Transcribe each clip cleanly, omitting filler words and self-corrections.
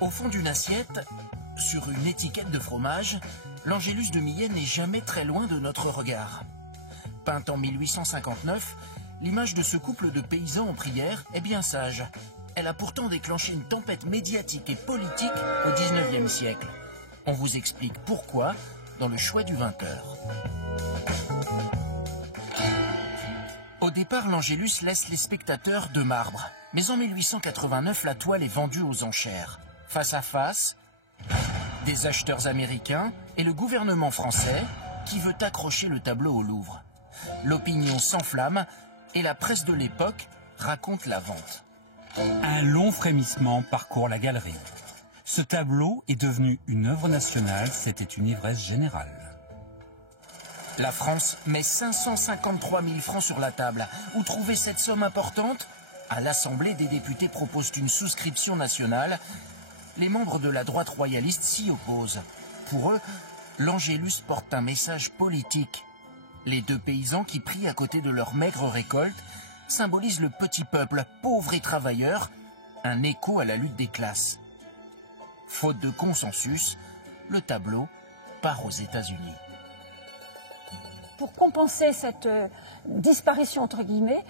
Au fond d'une assiette, sur une étiquette de fromage, l'Angélus de Millet n'est jamais très loin de notre regard. Peinte en 1859, l'image de ce couple de paysans en prière est bien sage. Elle a pourtant déclenché une tempête médiatique et politique au XIXe siècle. On vous explique pourquoi dans le choix du vainqueur. Au départ, l'Angélus laisse les spectateurs de marbre. Mais en 1889, la toile est vendue aux enchères. Face à face, des acheteurs américains et le gouvernement français qui veut accrocher le tableau au Louvre. L'opinion s'enflamme et la presse de l'époque raconte la vente. Un long frémissement parcourt la galerie. Ce tableau est devenu une œuvre nationale, c'était une ivresse générale. La France met 553 000 francs sur la table. Où trouver cette somme importante? À l'Assemblée, des députés proposent une souscription nationale. Les membres de la droite royaliste s'y opposent. Pour eux, l'Angélus porte un message politique. Les deux paysans qui prient à côté de leur maigre récolte symbolisent le petit peuple, pauvre et travailleur, un écho à la lutte des classes. Faute de consensus, le tableau part aux États-Unis. Pour compenser cette disparition, entre guillemets,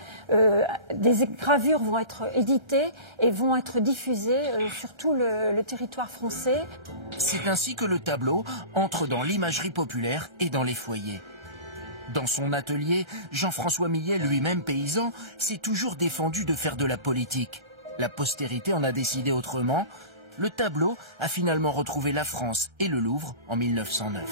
des gravures vont être éditées et vont être diffusées sur tout le territoire français. C'est ainsi que le tableau entre dans l'imagerie populaire et dans les foyers. Dans son atelier, Jean-François Millet, lui-même paysan, s'est toujours défendu de faire de la politique. La postérité en a décidé autrement. Le tableau a finalement retrouvé la France et le Louvre en 1909.